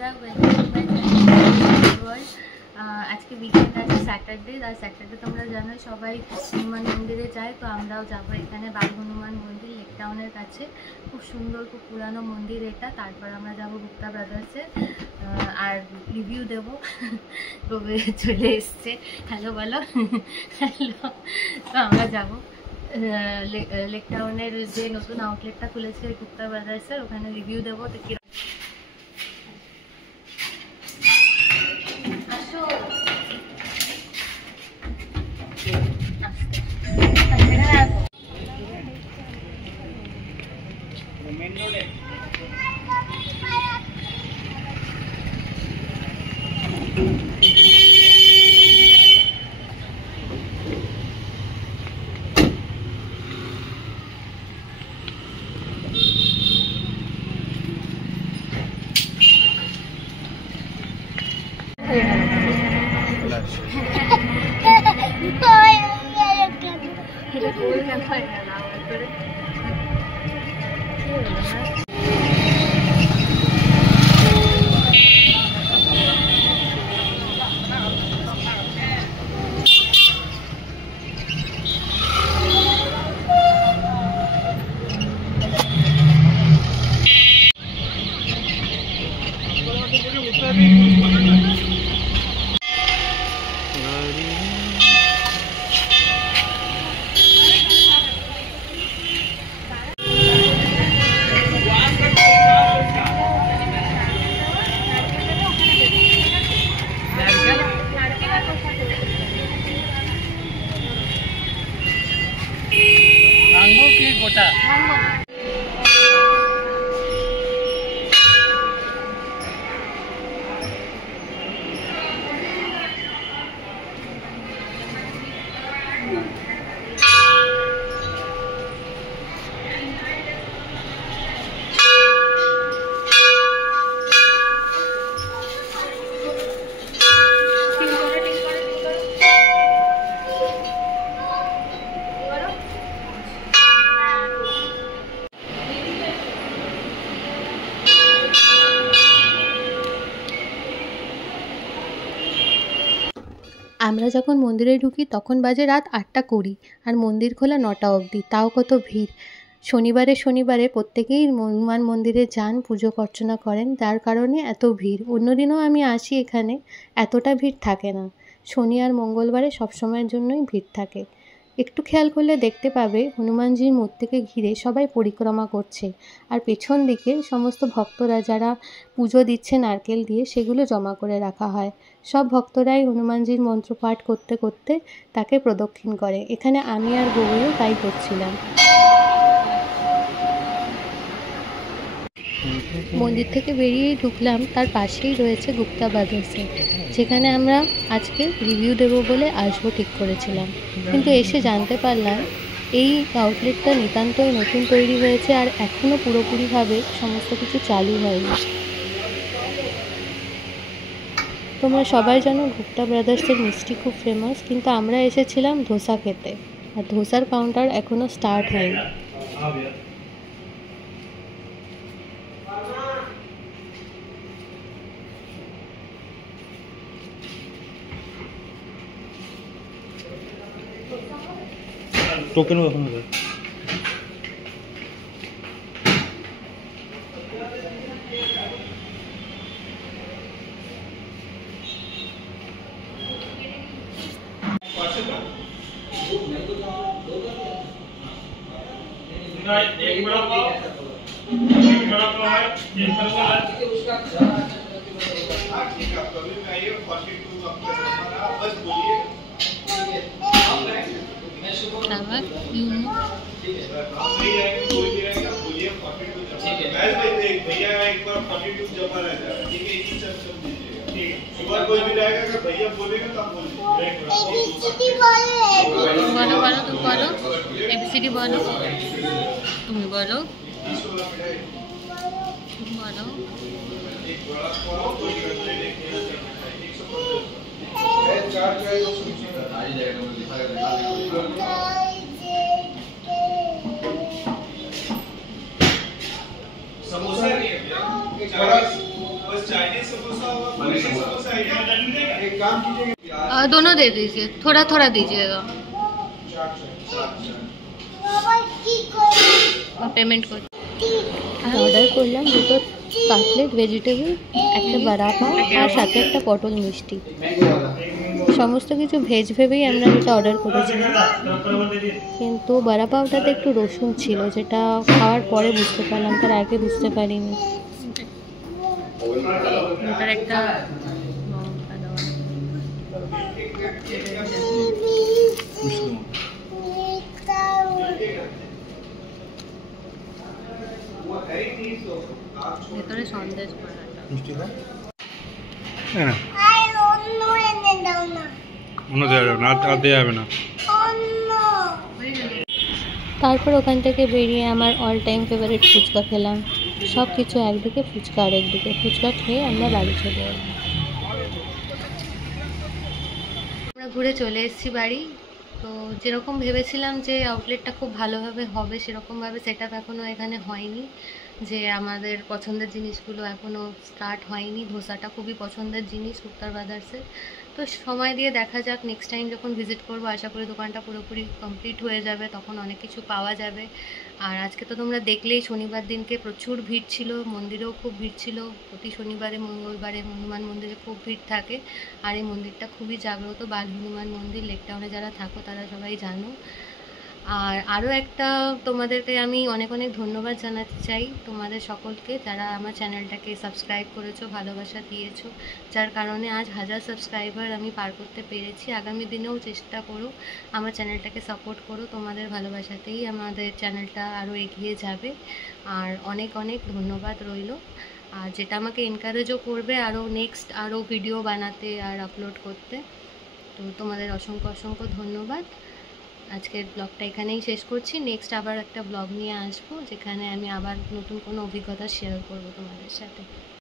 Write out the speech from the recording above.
বন্ধুরা, welcome back to world. আজকে weekend আছে, স্যাটারডে। আর স্যাটারডে তোমরা জানো সবাই হনুমান মন্দিরে যায়, তো আমরাও যাবো। এখানে বাল হনুমান মন্দির লেক টাউনের কাছে, খুব সুন্দর, খুব পুরানো মন্দির এটা। তারপর আমরা যাবো গুপ্তা ব্রাদার্সে আর রিভিউ দেবো। কবে চলে এসছে, হ্যালো বলো। হ্যালো। তো আমরা যাবো লেক টাউনের যে নতুন আউটলেটটা খুলেছে গুপ্তা ব্রাদার্সের, ওখানে রিভিউ দেবো। তো কি আমরা যখন মন্দিরে ঢুকি তখন বাজে রাত 8:20 আর মন্দির খোলা 9টা অবধি। তাও কত ভিড়! শনিবারে প্রত্যেকেই হনুমান মন্দিরে যান, পুজো অর্চনা করেন, যার কারণে এত ভিড়। অন্যদিনও আমি আসি, এখানে এতটা ভিড় থাকে না। শনি আর মঙ্গলবারে সবসময়ের জন্যই ভিড় থাকে। একটু খেয়াল করলে দেখতে পাবে হনুমানজির মূর্তিকে ঘিরে সবাই পরিক্রমা করছে, আর পেছন দিকে সমস্ত ভক্তরা যারা পুজো দিচ্ছে নারকেল দিয়ে, সেগুলো জমা করে রাখা হয়। সব ভক্তরাই হনুমানজির মন্ত্র পাঠ করতে করতে তাকে প্রদক্ষিণ করে। এখানে আমি আর গৌরীও তাই করছিলাম। মন্দির থেকে বেরিয়েই ঢুকলাম, তার পাশেই রয়েছে গুপ্তা ব্রাদার্সে, যেখানে আমরা আজকে রিভিউ দেবো বলে আসবো ঠিক করেছিলাম। কিন্তু এসে জানতে পারলাম এই আউটলেটটা নিতান্তই নতুন তৈরি হয়েছে আর এখনও পুরোপুরিভাবে সমস্ত কিছু চালু হয়নি। তোমরা সবাই জানো গুপ্তা ব্রাদার্সের মিষ্টি খুব ফেমাস, কিন্তু আমরা এসেছিলাম ধোসা খেতে, আর ধোসার কাউন্টার এখনও স্টার্ট হয়নি। টোকেনও এখন হবে। एक बड़ा पाव है, एक बड़ा है उसका। ठीक है, कभी मैं ये 42 आपका बस बोलिए। नमक ठीक है, सही है, कोई भी रहेगा बोलिए 42 जमा। ठीक है, मैं भैया एक बार 42 जमा रह जाएगा। ठीक है, इसी सब दीजिएगा। ठीक है, सुबह कोई भी रहेगा, अगर भैया बोलेगा तो आप बोलिए। बोलो बोलो, तुम बोलो एबीसीडी बोलो, तुम बोलो बोलो। समोसा नहीं है, बस चाइनीज समोसा होगा, पनीर समोसा है क्या? एक काम कीजिए, दोनों दे दीजिए, थोड़ा थोड़ा दीजिएगा। পেমেন্ট করি। অর্ডার করলাম দুটো কাটলেট ভেজিটেবল, একটা বড়া পাও আর সাথে একটা পটল মিষ্টি। সমস্ত কিছু ভেজ ভেবেই আমরা এটা অর্ডার করেছিলাম, কিন্তু বড়া পাওটাতে একটু রসুন ছিল, যেটা খাওয়ার পরে বুঝতে পারলাম, তার আগে বুঝতে পারিনি। এটার একটা ভেতরে সন্দেশ পরাটা। তারপর ওখান থেকে বেরিয়ে আমার অল টাইম ফেভারিট ফুচকা খেলাম। সব কিছু একদিকে, ফুচকা আর একদিকে। ফুচকা খেয়ে আমরা বাড়ি চলে এলাম। আমরা ঘুরে চলে এসেছি বাড়ি। তো যেরকম ভেবেছিলাম যে আউটলেটটা খুব ভালোভাবে হবে, সেরকমভাবে সেট আপ এখনও এখানে হয়নি। যে আমাদের পছন্দের জিনিসগুলো এখনও স্টার্ট হয়নি। ধোসাটা খুবই পছন্দের জিনিস উত্তর ব্রাদার্সের। তো সময় দিয়ে দেখা যাক, নেক্সট টাইম যখন ভিজিট করবো আশা করি দোকানটা পুরোপুরি কমপ্লিট হয়ে যাবে, তখন অনেক কিছু পাওয়া যাবে। আর আজকে তো তোমরা দেখলেই শনিবার দিনকে প্রচুর ভিড় ছিল, মন্দিরেও খুব ভিড় ছিল। প্রতি শনিবারে মঙ্গলবারে হনুমান মন্দিরে খুব ভিড় থাকে। আর এই মন্দিরটা খুবই জাগ্রত, বাল হনুমান মন্দির। লেকটাউনে যারা থাকো তারা সবাই জানো। আর আরও একটা, তোমাদেরকে আমি অনেক অনেক ধন্যবাদ জানাতে চাই তোমাদের সকলকে, যারা আমার চ্যানেলটাকে সাবস্ক্রাইব করেছো, ভালোবাসা দিয়েছো, যার কারণে আজ 1000 সাবস্ক্রাইবার আমি পার করতে পেরেছি। আগামী দিনেও চেষ্টা করো, আমার চ্যানেলটাকে সাপোর্ট করো। তোমাদের ভালোবাসাতেই আমাদের চ্যানেলটা আরও এগিয়ে যাবে। আর অনেক অনেক ধন্যবাদ রইল। আর যেটা আমাকে এনকারেজও করবে আরও ভিডিও বানাতে আর আপলোড করতে। তো তোমাদের অসংখ্য অসংখ্য ধন্যবাদ। আজকের ব্লগটা এখানেই শেষ করছি। নেক্সট আবার একটা ব্লগ নিয়ে আসবো, যেখানে আমি আবার নতুন কোনো অভিজ্ঞতা শেয়ার করবো তোমাদের সাথে।